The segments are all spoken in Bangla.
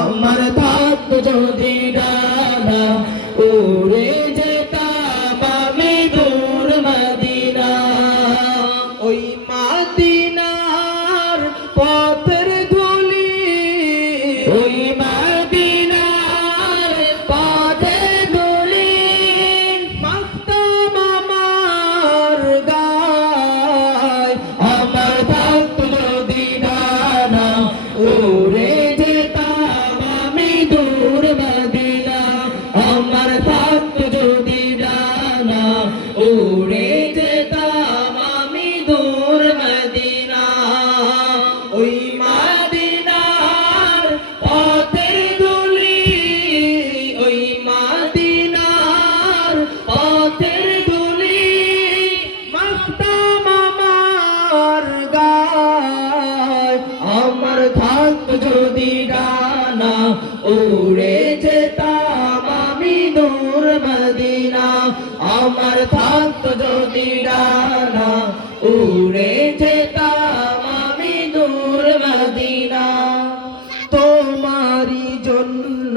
আমার থাকত যদি ডানা উড়ে যেতাম আমি দূর মদিনা। ওই থাকত যদি ডানা উড়ে যেতাম আমি দূর মদিনা। আমার থাক যদি ডানা উড়ে যেতাম আমি দূর মদিনা। তোমারই জন্য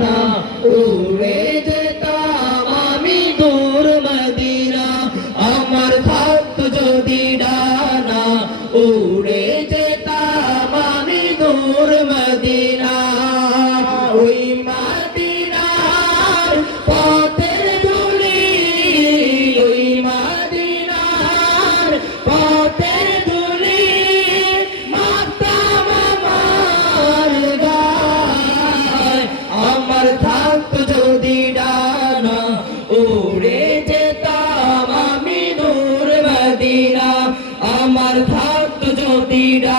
মদিনা উড়ে যেতাম আমি দূর মদিনা। আমার থাকত যদি ডানা উড়ে যেতাম ஈடா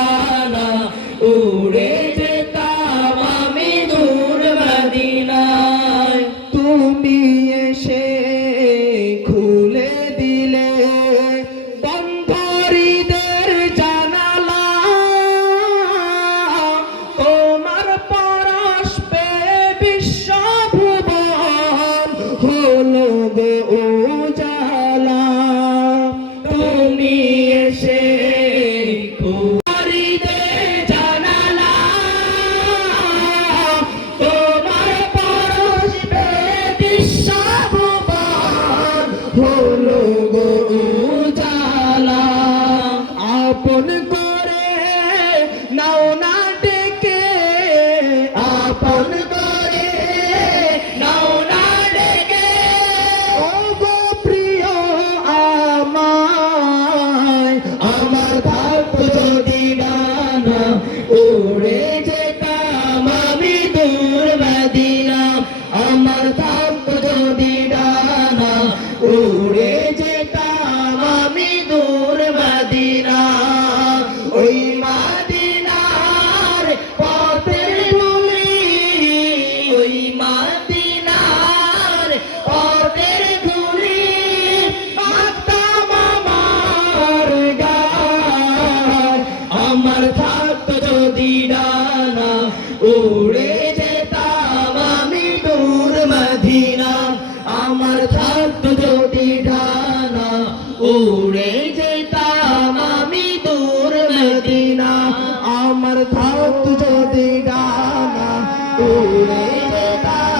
প্রতি ডানা উড়ে যেতাম আমি দূর মদিনা। আমার থাকত যদি ডানা উড়ে যেতাম আমি দূর মদিনা। আমার থাকত যদি ডানা উড়ে যেতাম